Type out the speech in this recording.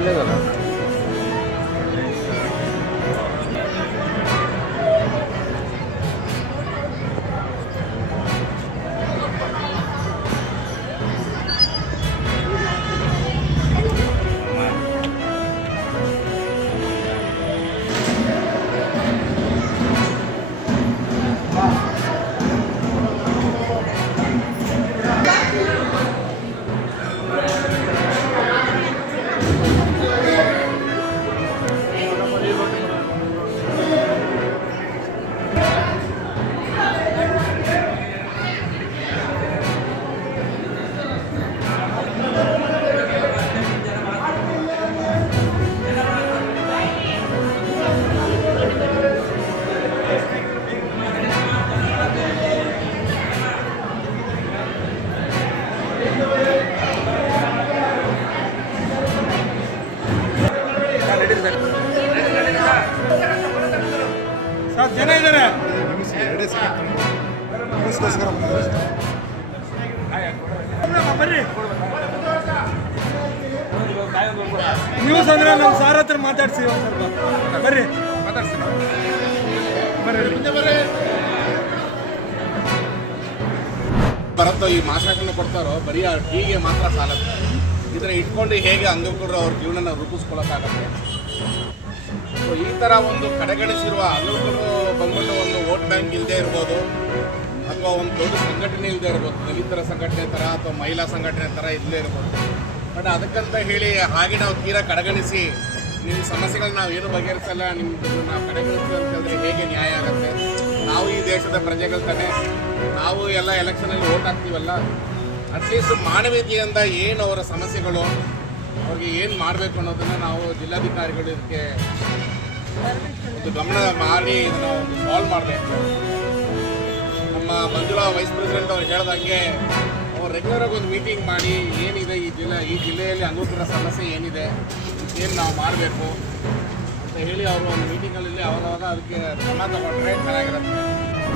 ಒಳ್ಳೆಯದಲ್ಲ. ಜನ ಇದ್ದಾರೆ. ಬರ್ರಿ ನ್ಯೂಸ್ ಅಂದ್ರೆ ನಮ್ಮ ಸಾರ್ ಹತ್ರ ಮಾತಾಡ್ಸಿ ಒಂದು ಸ್ವಲ್ಪ. ಬರ್ರಿ ಮಾತಾಡ್ತೀನಿ. ಬರ್ರಿ ಬರುತ್ತೋ ಈ ಮಾಸಾಕನ್ನು ಕೊಡ್ತಾರೋ ಬರೀ ಆ ಟೀಗೆ ಮಾತ್ರ ಸಾಲತ್ತೆ. ಇದನ್ನು ಇಟ್ಕೊಂಡು ಹೇಗೆ ಅಂಗವಿಕಲರು ಅವ್ರ ಜೀವನನ ರೂಪಿಸ್ಕೊಳ್ಳೋಕ್ಕಾಗತ್ತೆ? ಸೊ ಈ ಥರ ಒಂದು ಕಡೆಗಣಿಸಿರುವ ಅಂಗವಿಕಲರು ಬಂದ್ಬಿಟ್ಟು ಒಂದು ವೋಟ್ ಬ್ಯಾಂಕ್ ಇಲ್ಲದೆ ಇರ್ಬೋದು, ಅಥವಾ ಒಂದು ದೊಡ್ಡ ಸಂಘಟನೆ ಇಲ್ಲದೆ ಇರ್ಬೋದು, ದಲಿತರ ಸಂಘಟನೆ ಥರ ಅಥವಾ ಮಹಿಳಾ ಸಂಘಟನೆ ಥರ ಇಲ್ಲದೆ ಇರ್ಬೋದು. ಬಟ್ ಅದಕ್ಕಂತ ಹೇಳಿ ಹಾಗೆ ನಾವು ತೀರಾ ಕಡೆಗಣಿಸಿ ನಿಮ್ಮ ಸಮಸ್ಯೆಗಳನ್ನ ನಾವು ಏನು ಬಗೆಹರಿಸಲ್ಲ, ನಿಮ್ಮದು ನಾವು ಕಡೆಗಣಿಸ್ತೀವಿ ಅಂತ ಹೇಳಿದ್ರೆ ಹೇಗೆ ನ್ಯಾಯ ಆಗುತ್ತೆ? ನಾವು ಈ ದೇಶದ ಪ್ರಜೆಗಳು ತಾನೆ, ನಾವು ಎಲ್ಲ ಎಲೆಕ್ಷನಲ್ಲಿ ವೋಟ್ ಹಾಕ್ತೀವಲ್ಲ. ಅಟ್ಲೀಸ್ಟ್ ಮಾನವೀಯತೆಯಿಂದ ಏನು ಅವರ ಸಮಸ್ಯೆಗಳು, ಅವ್ರಿಗೆ ಏನು ಮಾಡಬೇಕು ಅನ್ನೋದನ್ನು ನಾವು ಜಿಲ್ಲಾಧಿಕಾರಿಗಳು ಇದಕ್ಕೆ ಒಂದು ಗಮನ ಮಾಡಿ ಇದನ್ನು ಒಂದು ಸಾಲ್ವ್ ಮಾಡಬೇಕು. ನಮ್ಮ ಮಂಜುಳಾ ವೈಸ್ ಪ್ರೆಸಿಡೆಂಟ್ ಅವ್ರು ಹೇಳ್ದಂಗೆ ಅವ್ರು ರೆಗ್ಯುಲರಾಗಿ ಒಂದು ಮೀಟಿಂಗ್ ಮಾಡಿ ಏನಿದೆ ಈ ಜಿಲ್ಲೆಯಲ್ಲಿ ಅಂಗವಿಕಲರ ಸಮಸ್ಯೆ ಏನಿದೆ, ಏನು ನಾವು ಮಾಡಬೇಕು ಅಂತ ಹೇಳಿ ಅವರು ಒಂದು ಮೀಟಿಂಗಲ್ಲಿ ಅವಾಗವಾಗ ಅದಕ್ಕೆ ಕ್ರಮ ತಗೊಂಡ್ರೆ ಚೆನ್ನಾಗಿರುತ್ತೆ.